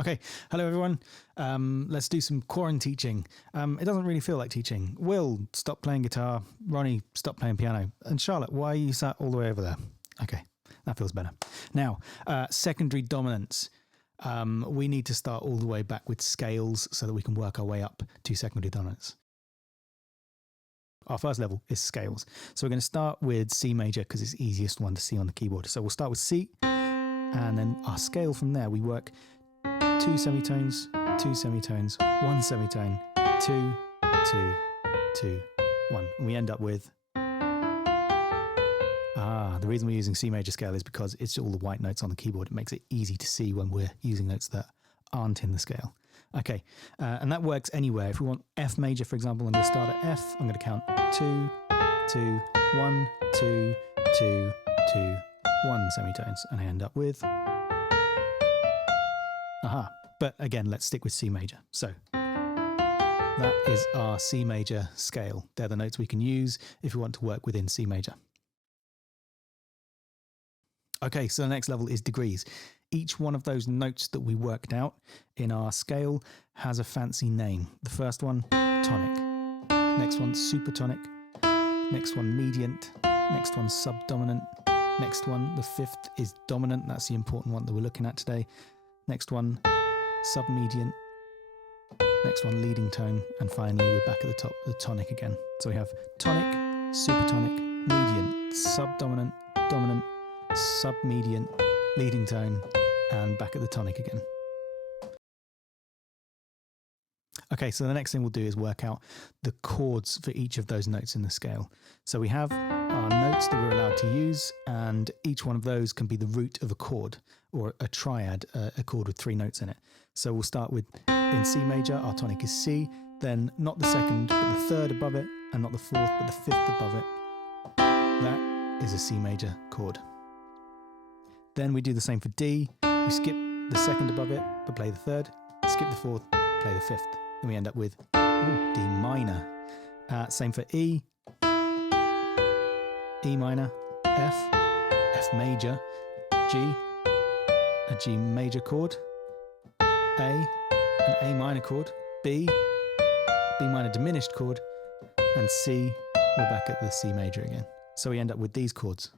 Okay, hello everyone. Let's do some quarantine teaching. It doesn't really feel like teaching. Will, stop playing guitar. Ronnie, stop playing piano. And Charlotte, why are you sat all the way over there? Okay, that feels better. Now, secondary dominants. We need to start all the way back with scales so that we can work our way up to secondary dominants. Our first level is scales. So we're going to start with C major because it's the easiest one to see on the keyboard. So we'll start with C, and then our scale from there, we work 2 semitones, 2 semitones, 1 semitone, 2, 2, 2, 1. And we end up with... the reason we're using C major scale is because it's all the white notes on the keyboard. It makes it easy to see when we're using notes that aren't in the scale. Okay, and that works anywhere. If we want F major, for example, I'm going to start at F. I'm going to count 2, 2, 1, 2, 2, 2, 1 semitones. And I end up with... But again, let's stick with C major. So that is our C major scale. They're the notes we can use if we want to work within C major. Okay, so the next level is degrees. Each one of those notes that we worked out in our scale has a fancy name. The first one, tonic. Next one, supertonic. Next one, mediant. Next one, subdominant. Next one, the fifth, is dominant. That's the important one that we're looking at today. Next one, submediant. Next one, leading tone. And finally, we're back at the top, the tonic again. So we have tonic, supertonic, mediant, subdominant, dominant, submediant, leading tone, and back at the tonic again. Okay, so the next thing we'll do is work out the chords for each of those notes in the scale. So we have our notes that we're allowed to use, and each one of those can be the root of a chord, or a triad, a chord with 3 notes in it. So we'll start with, in C major, our tonic is C, then not the second, but the third above it, and not the fourth, but the fifth above it. That is a C major chord. Then we do the same for D. We skip the second above it, but play the third, skip the fourth, play the fifth. And we end up with D minor. Same for E, E minor, F, F major, G, a G major chord, A, an A minor chord, B, B minor diminished chord, and C, we're back at the C major again. So we end up with these chords.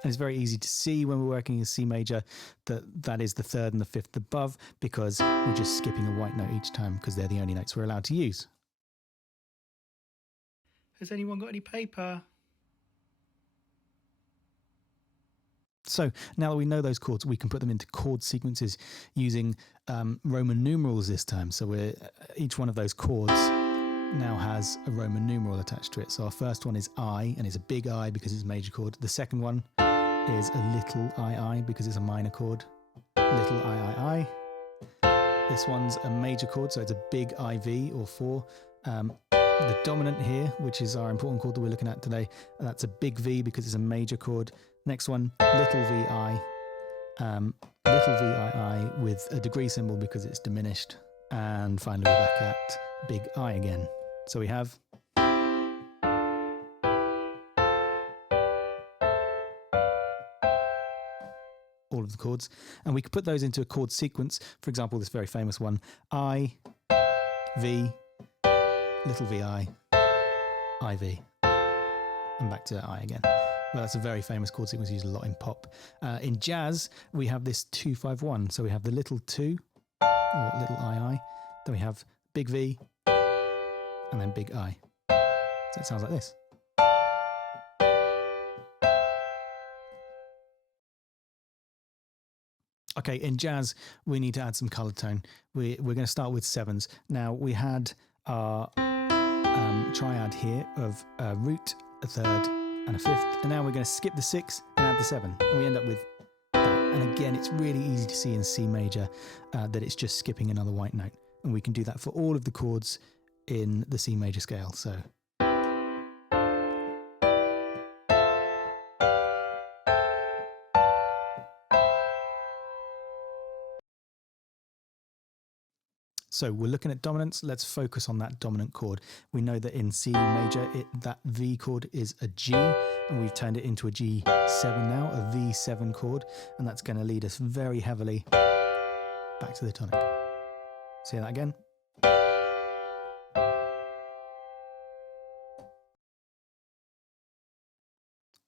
And it's very easy to see when we're working in C major that is the third and the fifth above, because we're just skipping a white note each time because they're the only notes we're allowed to use. Has anyone got any paper? So now that we know those chords, we can put them into chord sequences using Roman numerals this time. So each one of those chords now has a Roman numeral attached to it. So our first one is I, and it's a big I because it's a major chord. The second one is a little I because it's a minor chord. Little I. This one's a major chord, so it's a big IV, or 4. The dominant here, which is our important chord that we're looking at today, that's a big V because it's a major chord. Next one, little VI. Little VII with a degree symbol because it's diminished. And finally we're back at big I again. So we have all of the chords, and we could put those into a chord sequence. For example, this very famous one, I, V, little VI, IV, and back to I again. Well, that's a very famous chord sequence used a lot in pop. In jazz, we have this 2-5-1. So we have the little 2, or little II, then we have big V, and then big I. So it sounds like this. Okay, in jazz, we need to add some color tone. We're going to start with 7s. Now, we had our triad here of a root, a third, and a fifth. And now we're going to skip the 6 and add the 7. And we end up with that. And again, it's really easy to see in C major that it's just skipping another white note. And we can do that for all of the chords in the C major scale. So we're looking at dominance. Let's focus on that dominant chord. We know that in C major, that V chord is a G, and we've turned it into a G7 now, a V7 chord, and that's going to lead us very heavily back to the tonic. Say that again.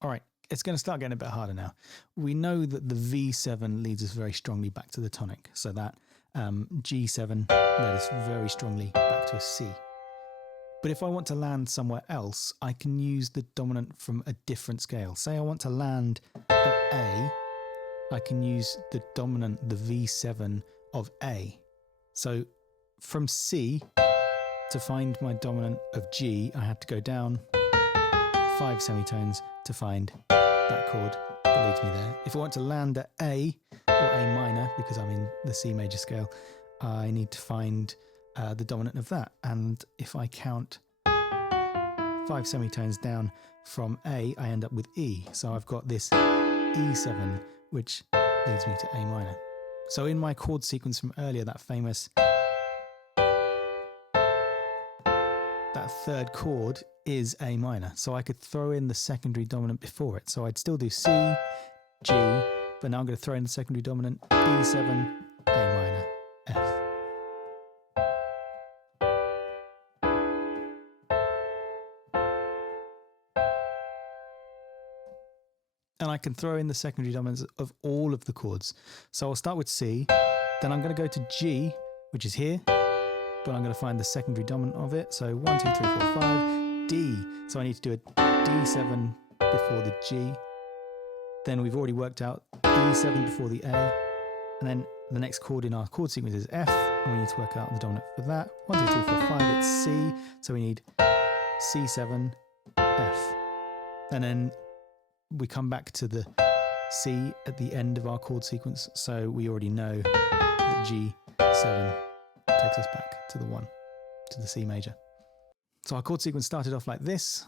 All right, it's going to start getting a bit harder now. We know that the V7 leads us very strongly back to the tonic, so that G7 led us very strongly back to a C. But if I want to land somewhere else, I can use the dominant from a different scale. Say I want to land at A, I can use the dominant, the V7 of A. So from C, to find my dominant of G, I had to go down 5 semitones to find that chord that leads me there. If I want to land at A or A minor, because I'm in the C major scale, I need to find the dominant of that. And if I count 5 semitones down from A, I end up with E. So I've got this E7, which leads me to A minor. So in my chord sequence from earlier, that famous, that third chord is A minor. So I could throw in the secondary dominant before it. So I'd still do C, G, but now I'm going to throw in the secondary dominant, E7, A minor, F. And I can throw in the secondary dominants of all of the chords. So I'll start with C, then I'm going to go to G, which is here, but I'm going to find the secondary dominant of it. So 1, 2, 3, 4, 5, D. So I need to do a D7 before the G. Then we've already worked out E7 before the A. And then the next chord in our chord sequence is F, and we need to work out the dominant for that. 1, 2, 3, 4, 5, it's C. So we need C7, F. And then we come back to the C at the end of our chord sequence, so we already know that G7 takes us back to the 1, to the C major. So our chord sequence started off like this.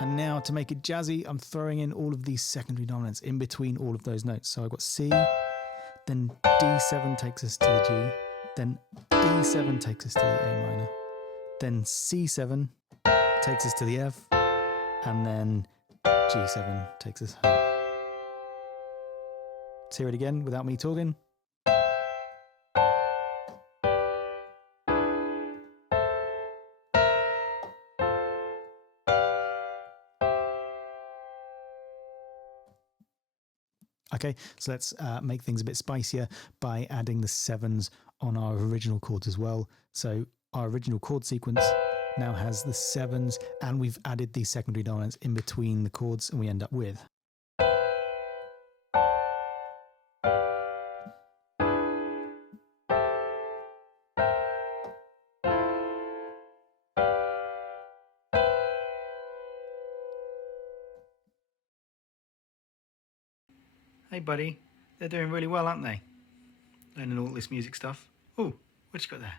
And now to make it jazzy, I'm throwing in all of these secondary dominants in between all of those notes. So I've got C, then D7 takes us to the G, then E7 takes us to the A minor, then C7 takes us to the F, and then G7 takes us home. Let's hear it again without me talking. Okay, so let's make things a bit spicier by adding the 7s on our original chords as well. So our original chord sequence now has the 7s, and we've added these secondary dominants in between the chords, and we end up with. Hey buddy, they're doing really well, aren't they? Learning all this music stuff. Oh, what you got there?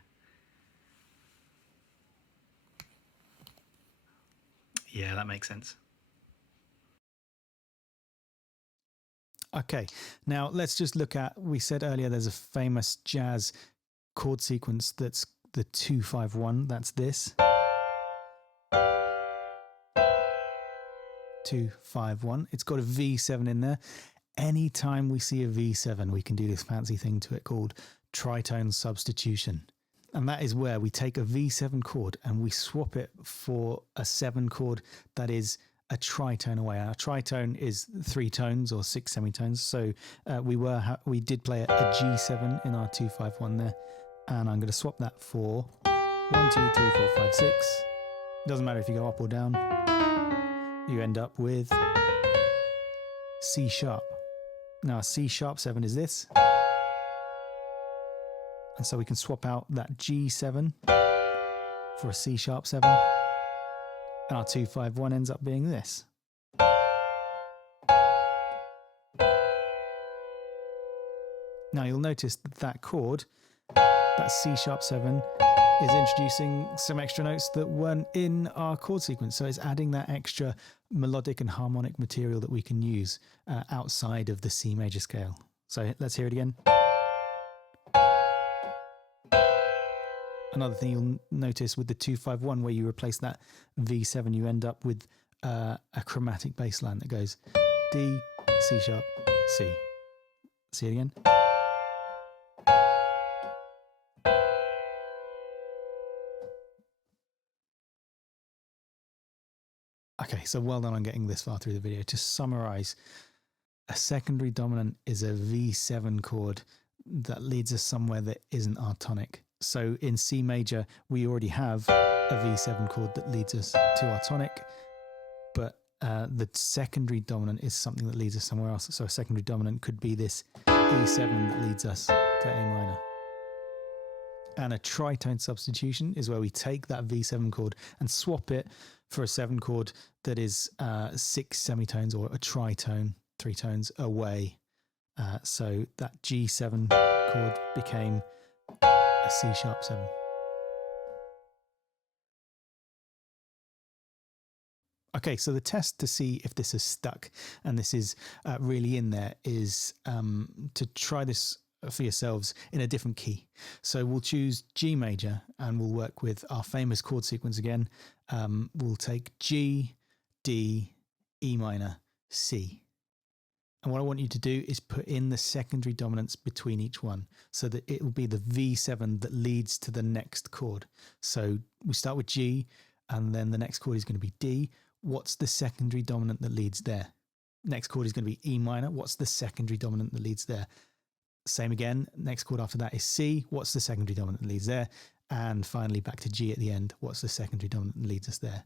Yeah, that makes sense. Okay, now let's just look at, we said earlier there's a famous jazz chord sequence that's the 2-5-1, that's this. 2-5-1, it's got a V7 in there. Anytime we see a V7, we can do this fancy thing to it called tritone substitution. And that is where we take a V7 chord and we swap it for a 7 chord that is a tritone away. Our tritone is 3 tones or 6 semitones. So we did play a G7 in our 2-5-1 there. And I'm going to swap that for 1, 2, 3, 4, 5, 6. Doesn't matter if you go up or down. You end up with C sharp. Now a C sharp 7 is this. And so we can swap out that G7 for a C sharp 7. And our 2-5-1 ends up being this. Now you'll notice that that chord, that C sharp 7, is introducing some extra notes that weren't in our chord sequence. So it's adding that extra melodic and harmonic material that we can use outside of the C major scale. So let's hear it again. Another thing you'll notice with the 251, where you replace that V7, you end up with a chromatic bass line that goes D, C sharp, C. See it again? Okay, so well done on getting this far through the video. To summarize, a secondary dominant is a V7 chord that leads us somewhere that isn't our tonic. So in C major, we already have a V7 chord that leads us to our tonic, but the secondary dominant is something that leads us somewhere else. So a secondary dominant could be this E7 that leads us to A minor. And a tritone substitution is where we take that V7 chord and swap it for a 7 chord that is 6 semitones or a tritone, 3 tones away. So that G7 chord became a C sharp 7. Okay, so the test to see if this is stuck and this is really in there is to try this for yourselves in a different key. So we'll choose G major and we'll work with our famous chord sequence again. We'll take G, D, E minor, C. And what I want you to do is put in the secondary dominants between each one so that it will be the V7 that leads to the next chord. So we start with G and then the next chord is going to be D. What's the secondary dominant that leads there? Next chord is going to be E minor. What's the secondary dominant that leads there? Same again. Next chord after that is C. What's the secondary dominant that leads there? And finally back to G at the end. What's the secondary dominant that leads us there?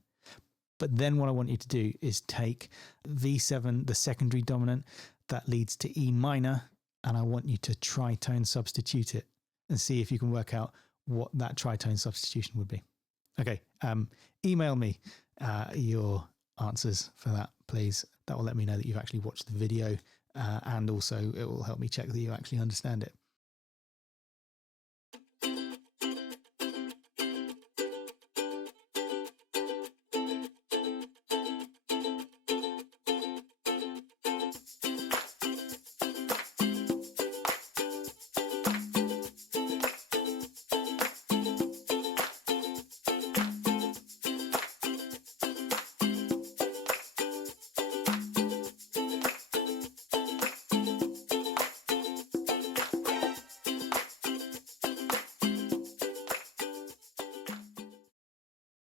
But then what I want you to do is take V7, the secondary dominant that leads to E minor, and I want you to tritone substitute it and see if you can work out what that tritone substitution would be. Okay, email me your answers for that, please. That will let me know that you've actually watched the video, and also it will help me check that you actually understand it.